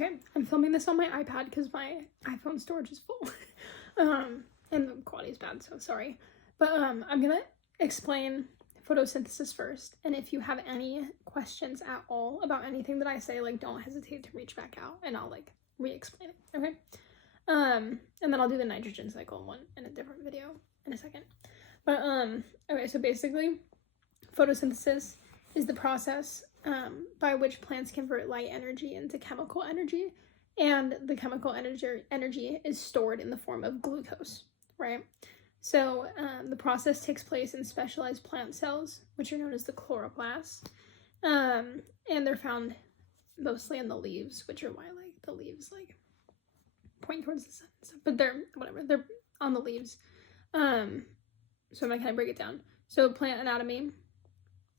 Okay, I'm filming this on my iPad because my iPhone storage is full. And the quality is bad, so sorry. But I'm gonna explain photosynthesis first, and if you have any questions at all about anything that I say, like, don't hesitate to reach back out and I'll like re-explain it, okay? And then I'll do the nitrogen cycle one in a different video in a second. But okay, so basically photosynthesis is the process by which plants convert light energy into chemical energy, and the chemical energy is stored in the form of glucose, right? So the process takes place in specialized plant cells, which are known as the chloroplasts, and they're found mostly in the leaves, which are why like the leaves like point towards the sun and stuff, but they're on the leaves. So I'm gonna kind of break it down. So plant anatomy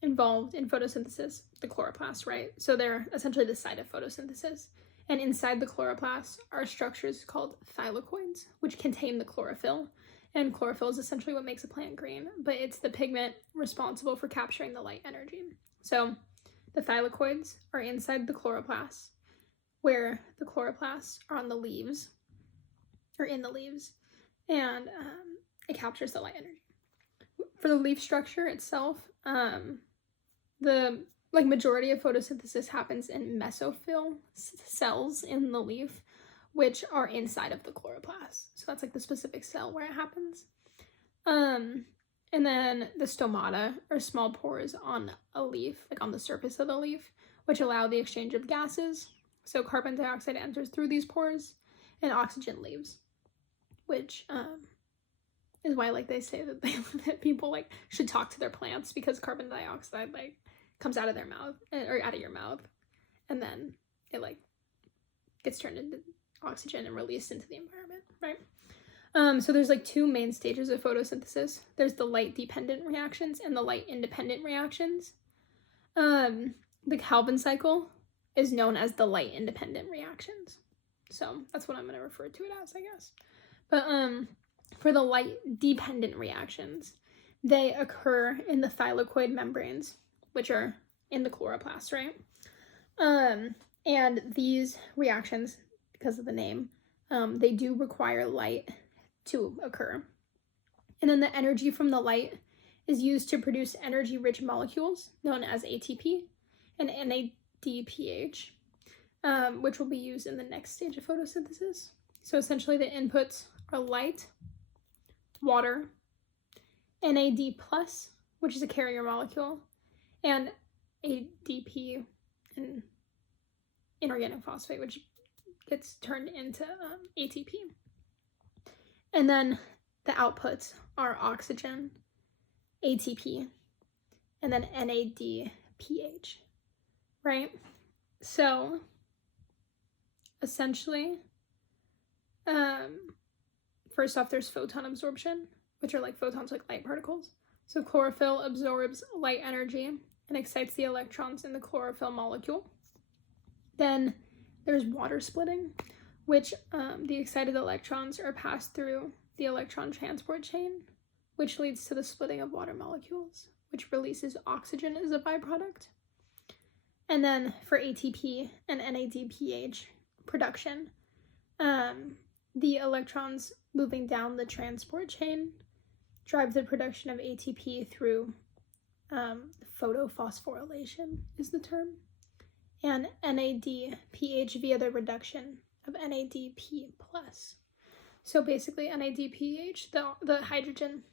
involved in photosynthesis, the chloroplasts, right? So they're essentially the site of photosynthesis. And inside the chloroplasts are structures called thylakoids, which contain the chlorophyll. And chlorophyll is essentially what makes a plant green, but it's the pigment responsible for capturing the light energy. So the thylakoids are inside the chloroplasts, where the chloroplasts are on the leaves, or in the leaves, and it captures the light energy. For the leaf structure itself, the majority of photosynthesis happens in mesophyll cells in the leaf, which are inside of the chloroplast. So that's like the specific cell where it happens. And then the stomata are small pores on a leaf, like on the surface of the leaf, which allow the exchange of gases. So carbon dioxide enters through these pores and oxygen leaves, which is why like they say that that people like should talk to their plants, because carbon dioxide like comes out of their mouth or out of your mouth, and then it like gets turned into oxygen and released into the environment, right? So there's like two main stages of photosynthesis. There's the light dependent reactions and the light independent reactions. The Calvin cycle is known as the light independent reactions. So that's what I'm going to refer to it as, I guess. But for the light dependent reactions, they occur in the thylakoid membranes, which are in the chloroplast, right? And these reactions, because of the name, they do require light to occur. And then the energy from the light is used to produce energy-rich molecules known as ATP and NADPH, which will be used in the next stage of photosynthesis. So essentially the inputs are light, water, NAD+, which is a carrier molecule, and ADP, an inorganic phosphate, which gets turned into ATP. And then the outputs are oxygen, ATP, and then NADPH, right? So essentially, first off, there's photon absorption, which are like photons, like light particles. So chlorophyll absorbs light energy and excites the electrons in the chlorophyll molecule. Then there's water splitting, which the excited electrons are passed through the electron transport chain, which leads to the splitting of water molecules, which releases oxygen as a byproduct. And then for ATP and NADPH production, the electrons moving down the transport chain drive the production of ATP through photophosphorylation is the term, and NADPH via the reduction of NADP+. So basically NADPH, the hydrogen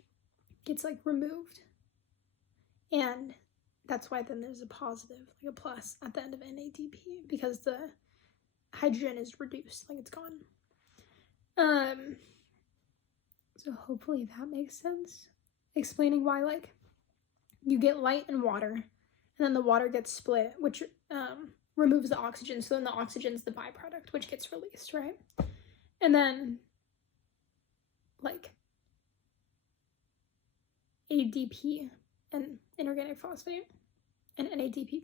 gets like removed, and that's why then there's a positive, like a plus at the end of NADP, because the hydrogen is reduced, like it's gone. So hopefully that makes sense, explaining why like you get light and water, and then the water gets split, which removes the oxygen, so then the oxygen's the byproduct, which gets released, right? And then like ADP and inorganic phosphate and NADP+,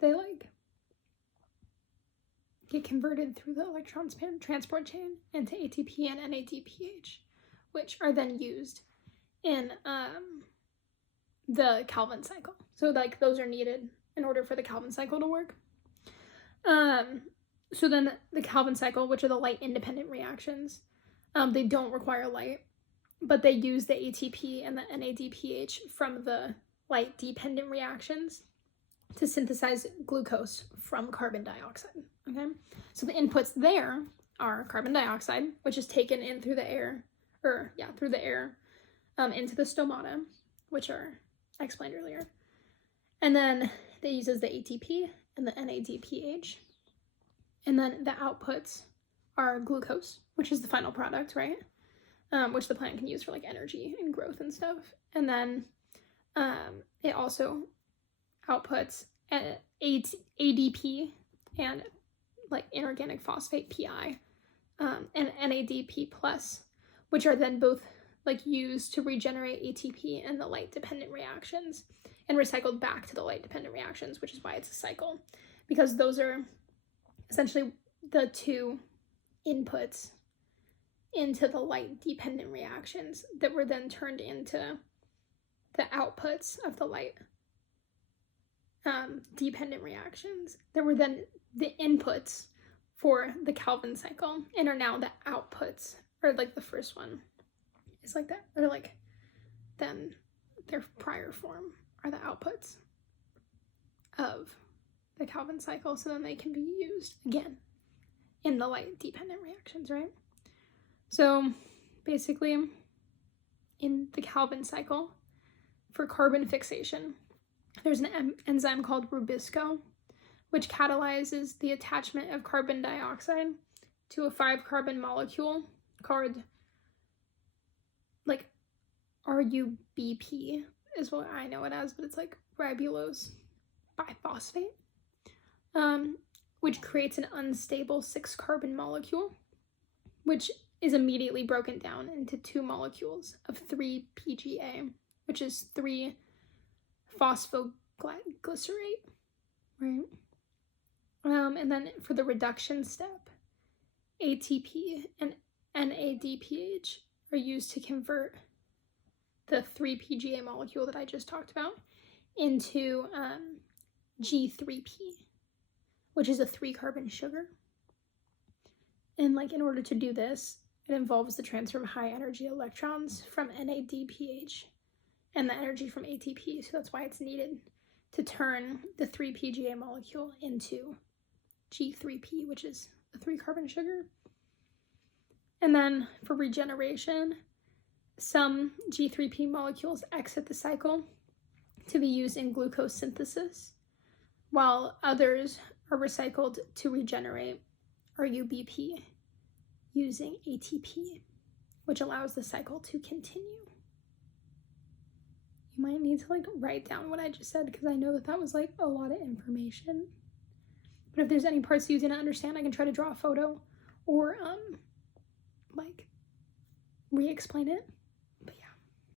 they like get converted through the electron transport chain into ATP and NADPH, which are then used in the Calvin cycle. So like those are needed in order for the Calvin cycle to work. So then the Calvin cycle, which are the light independent reactions, they don't require light, but they use the ATP and the NADPH from the light dependent reactions to synthesize glucose from carbon dioxide. Okay, so the inputs there are carbon dioxide, which is taken in through the air, into the stomata, which are I explained earlier, and then it uses the ATP and the NADPH, and then the outputs are glucose, which is the final product, right? Which the plant can use for like energy and growth and stuff, and then it also outputs ADP and like inorganic phosphate PI, and NADP plus, which are then both like used to regenerate ATP and the light dependent reactions and recycled back to the light dependent reactions, which is why it's a cycle, because those are essentially the two inputs into the light dependent reactions that were then turned into the outputs of the light dependent reactions that were then the inputs for the Calvin cycle and are now the outputs, or like the first one is like that, or like then their prior form are the outputs of the Calvin cycle, so then they can be used again in the light dependent reactions, right? So basically in the Calvin cycle for carbon fixation, there's an enzyme called Rubisco, which catalyzes the attachment of carbon dioxide to a 5-carbon molecule called like RUBP is what I know it as, but it's like ribulose biphosphate, which creates an unstable 6-carbon molecule, which is immediately broken down into 2 molecules of 3-PGA, which is 3-phosphoglycerate, right? And then for the reduction step, ATP and NADPH are used to convert the 3-PGA molecule that I just talked about into G3P, which is a 3-carbon sugar. And like in order to do this, it involves the transfer of high energy electrons from NADPH and the energy from ATP. So that's why it's needed to turn the 3-PGA molecule into G3P, which is a 3-carbon sugar. And then for regeneration, some G3P molecules exit the cycle to be used in glucose synthesis, while others are recycled to regenerate RUBP using ATP, which allows the cycle to continue. You might need to like write down what I just said, because I know that was like a lot of information. But if there's any parts you didn't understand, I can try to draw a photo or like re-explain it.